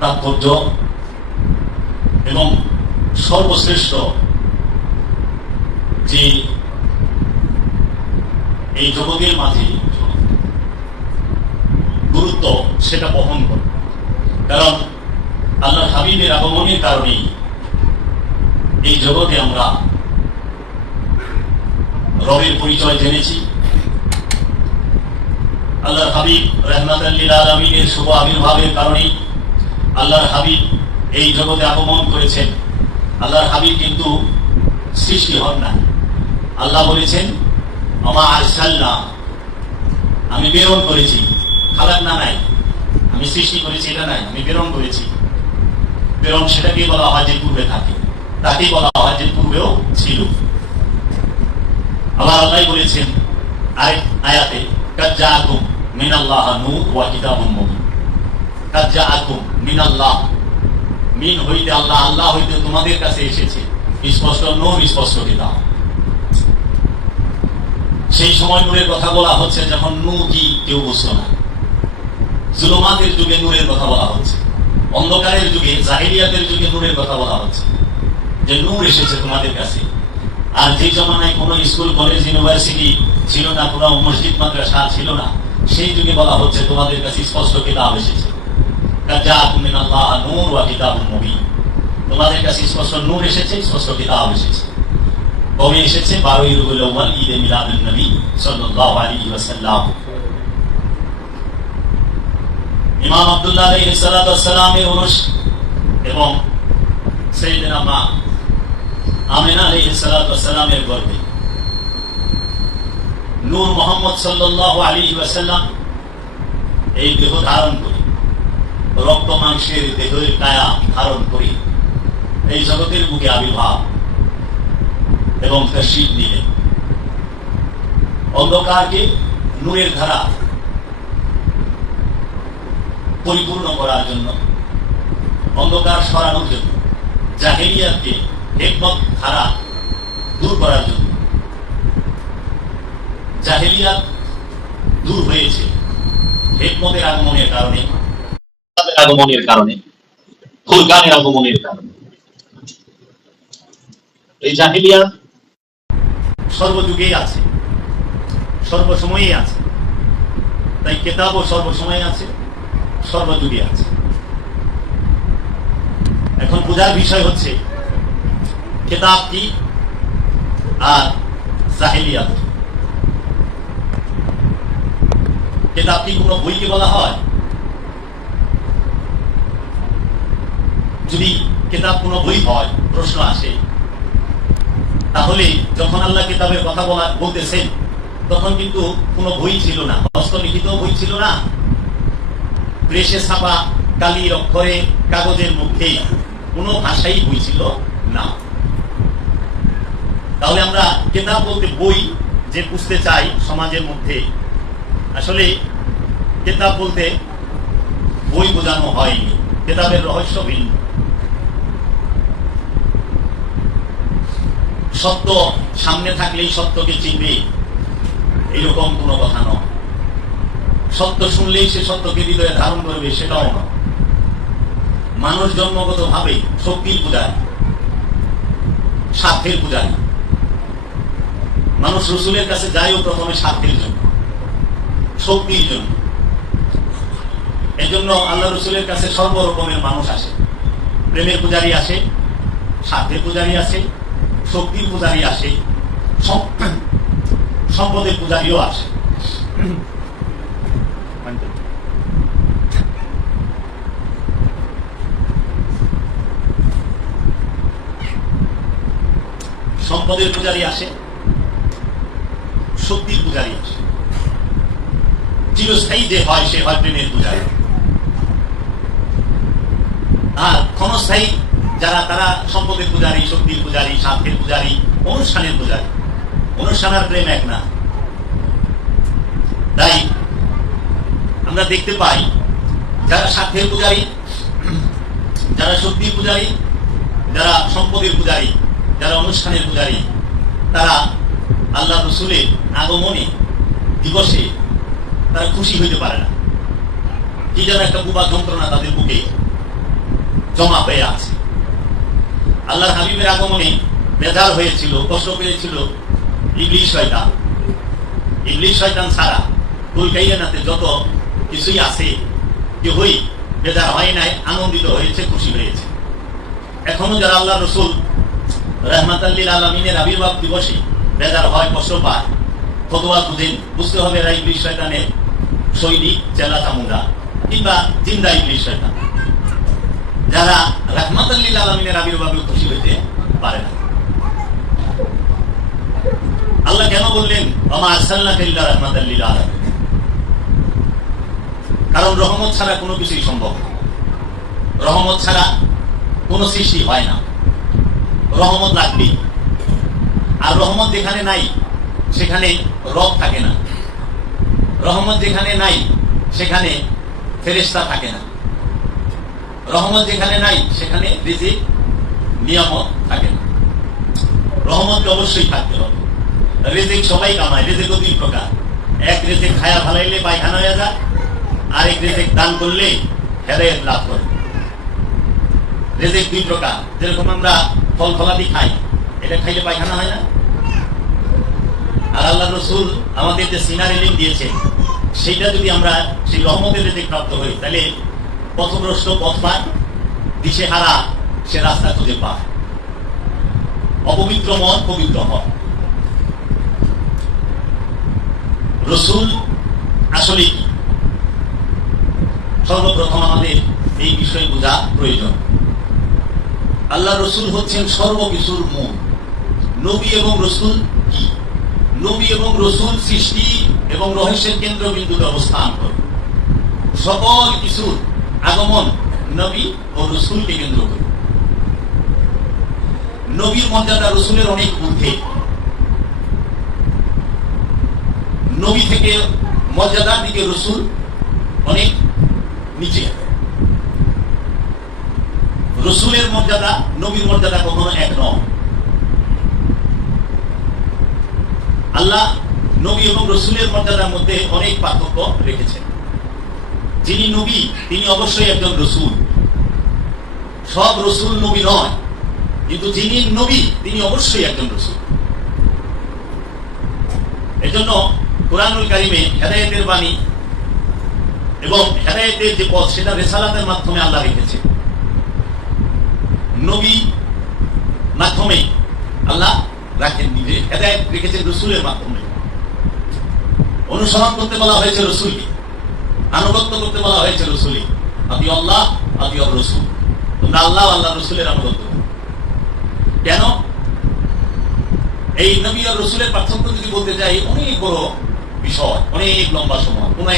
তাৎপর্য এবং সর্বশ্রেষ্ঠ যে এই জগতের মাঝে গুরুত্ব সেটা বহন করে। কারণ আল্লাহ হাবিবের আগমনের কারণেই এই জগতে আমরা রবের পরিচয় জেনেছি। আল্লাহর হাবিব রহমাত আলমিনের শুভ আবির্ভাবের কারণেই আল্লাহর হাবিব এই জগতে আগমন করেছেন। আল্লাহর হাবিব কিন্তু সৃষ্টি হন না। আল্লাহ বলেছেন, আমা আরসাল্লা আমি প্রেরণ করেছি। খালাক না নাই। আমি সৃষ্টি করেছি, এটা নাই। আমি প্রেরণ করেছি। প্রেরণ সেটাকে বলা হয় যে পূর্বে থাকে। তাকেই বলা হয় যে পূর্বেও ছিল। আবার আল্লাহ বলেছেন আয়াতে কাজ্জা আকুম মিনাল্লাহ নূর ওয়া কিতাবুম মুবিন কাজ্জা আকুম মিনাল্লাহ মিন হইতে আল্লাহ আল্লাহ হইতে তোমাদের কাছে এসেছে। স্পষ্ট স্পষ্ট সেই সময় নূরের কথা বলা হচ্ছে যখন নূ কি কেউ বুঝতো না। যুগে নূরের কথা বলা হচ্ছে। অন্ধকারের যুগে, জাহিলিয়াতের যুগে নূরের কথা বলা হচ্ছে। যে নূর এসেছে তোমাদের কাছে। আর যে জমানায় কোনো স্কুল, কলেজ, ইউনিভার্সিটি ছিল না, কোনো মসজিদ, মাদ্রাসা ছিল না, সেই যুগে বলা হচ্ছে তোমাদের কাছে স্পষ্ট কিতাব এসেছে। নূর এসেছে, স্পষ্ট কিতাব এসেছে। কবে এসেছে, বারোই রবিউল আউয়াল, ঈদে আলাইহি এবং আমিনা আলাইহিস সালাতু ওয়াস গর্ভে। নূর মোহাম্মদ সাল্লাল্লাহু আলাইহি ওয়াসাল্লাম এই দেহ ধারণ করে রক্ত মাংসের দেহের কায়া ধারণ করি। এই জগতের বুকে আবির্ভাব। এবং তশরিফ নিলেন। অন্ধকারকে নূরের ধারা পরিপূর্ণ করার জন্য, অন্ধকার সরানোর জন্য, জাহেলিয়াতকে হেকমত ধারা দূর করার জন্য। জাহেলিয়াত দূর হয়েছে হেকমতের আগমনের কারণে। আগমনের কারণে ফুরকানের আগমনের কারণে। এই জাহিলিয়াত সর্বযুগেই আছে, সর্বসময়েই আছে। তাই কেতাবও সর্বসময়ে আছে, সর্বযুগে আছে। এখন বোঝার বিষয় হচ্ছে, কেতাব কি আর জাহিলিয়াত কি। কেতাব কি কোনো বইকে বলা হয়? যদি কেতাব কোনো বই হয়, প্রশ্ন আসে, তাহলে যখন আল্লাহ কিতাবের কথা বলা বলতেছেন, তখন কিন্তু কোনো বই ছিল না, হস্তলিখিত বই ছিল না। প্রেসে ছাপা কালির অক্ষরে, কাগজের মধ্যে কোনো ভাষাই বই ছিল না। তাহলে আমরা কেতাব বলতে বই যে বুঝতে চাই সমাজের মধ্যে, আসলে কেতাব বলতে বই বোঝানো হয়নি, কেতাবের রহস্য ভিন্ন। সত্য সামনে থাকলেই সত্যকে চিনবে। এরকম কোনো কথা নয়। সত্য শুনলেই সে সত্যকে হৃদয়ে ধারণ করবে, সেটাও নয়। মানুষ জন্মগত ভাবে শক্তির পূজায় স্বার্থের পূজায় মানুষ রসুলের কাছে যায়ও প্রথমে স্বার্থের জন্য, শক্তির জন্য। এজন্য আল্লাহ রসুলের কাছে সর্বরকমের মানুষ আসে। প্রেমের পূজারী আসে, স্বার্থের পূজারী আসে শক্তির পূজারী আসে সম্পদের পূজারীও আসে সম্পদের পূজারী আসে শক্তির পূজারী আসে চিরস্থায়ী যে হয়, সে হয় প্রেমের পূজারী। আর ক্ষণস্থায়ী যারা তারা সম্পদের পূজারী, শক্তির পূজারী স্বার্থের পূজারী, অনুষ্ঠানের পূজারী। অনুষ্ঠান আর প্রেম এক না। তাই আমরা দেখতে পাই, যারা স্বার্থের পূজারী, যারা শক্তির পূজারী, যারা সম্পদের পূজারী, যারা অনুষ্ঠানের পূজারী, তারা আল্লাহ রসুলের আগমনে দিবসে তারা খুশি হইতে পারে না। কি যেন একটা বুবা যন্ত্রণা তাদের বুকে জমা হয়ে আছে। আল্লাহর হাবিবের আগমনে বেজার হয়েছিল, কষ্ট পেয়েছিল। ইংলিশ শয়তান। ইংলিশ শয়তান ছাড়া কুলকাইয়ানাতে যত কিছুই আছে হই বেজার হয় নাই, আনন্দিত হয়েছে, খুশি হয়েছে। এখনও যারা আল্লাহ রসুল রহমাত আলমিনের আবির্ভাব দিবসে বেজার হয়, কষ্ট পায়, ফতোয়া বুঝেন, বুঝতে হবে এরা ইংলিশ শয়তানের সৈনিক জেলা চামুন্ডা কিংবা জিন্দা ইংলিশ শয়তান। যারা রহমাত আল্লিল আলমিনের আবির্ভাবে খুশি হইতে পারে না। আল্লাহ কেন বললেন আমা আসাল্লাহ রহমাত আল্লিল আলম কারণ রহমত ছাড়া কোনো কিছুই সম্ভব রহমত ছাড়া কোনো সৃষ্টি হয় না। রহমত লাগবে আর রহমত যেখানে নাই, সেখানে রব থাকে না। রহমত যেখানে নাই, সেখানে ফেরেস্তা থাকে না। রহমত যেখানে নাই, সেখানে রিজিক নিয়ামত থাকে না। রহমতকে অবশ্যই থাকতে হবে। রেজেক সবাই কামায়, রেজেক দুই প্রকার। এক রেজেক খায়া ভালাইলে পায়খানা হয়ে যায়, আরেক রেজেক দান করলে হেদায়ত লাভ করে। রেজেক দুই প্রকার, যেরকম আমরা ফল ফলাদি খাই, এটা খাইলে পায়খানা হয় না? আর আল্লাহ রসুল আমাদের যে সিনারি লিঙ্ক দিয়েছে সেইটা যদি আমরা সেই রহমতের রেজেক প্রাপ্ত হই তাহলে পথভ্রষ্ট পথ পায় দিশে হারা সে রাস্তা খুঁজে পায়। অপবিত্র মন, পবিত্র হয় রসুল আসলে কি? সর্বপ্রথম আমাদের এই বিষয় বোঝা প্রয়োজন। আল্লাহ রসুল হচ্ছেন সর্বকিছুর মূল। নবী এবং রসুল কি? নবী এবং রসুল সৃষ্টি এবং রহস্যের কেন্দ্রবিন্দুতে অবস্থান করে। সকল কিছুর আগমন নবী ও রসুলকে কেন্দ্র করে। নবীর মর্যাদা রসুলের অনেক ঊর্ধ্বে। নবী থেকে মর্যাদার দিকে রসুল অনেক নিচে রসুলের মর্যাদা, নবীর মর্যাদা কখনো এক নয়। আল্লাহ নবী এবং রসুলের মর্যাদার মধ্যে অনেক পার্থক্য রেখেছেন। যিনি নবী, তিনি অবশ্যই একজন রসুল। সব রসুল নবী নয়, কিন্তু যিনি নবী, তিনি অবশ্যই একজন রসুল। এজন্য কোরআনুল কারিমে হেদায়েতের বাণী এবং হেদায়েতের যে পথ, সেটা রেসালাতের মাধ্যমে আল্লাহ রেখেছে। নবী মাধ্যমে আল্লাহ রাখেন নিজে। হেদায়ত রেখেছেন রসুলের মাধ্যমে। অনুসরণ করতে বলা হয়েছে রসুলকে। আনুগত্য করতে বলা হয়েছে রসুলি আদি আল্লাহ আদি রসুল। তোমরা আল্লাহ আল্লাহ, রসুলের আনুগত্য। কেন? এই নবী আর রসুলের পার্থক্য যদি বলতে চাই অনেক বড় বিষয়, অনেক লম্বা সময়। কোন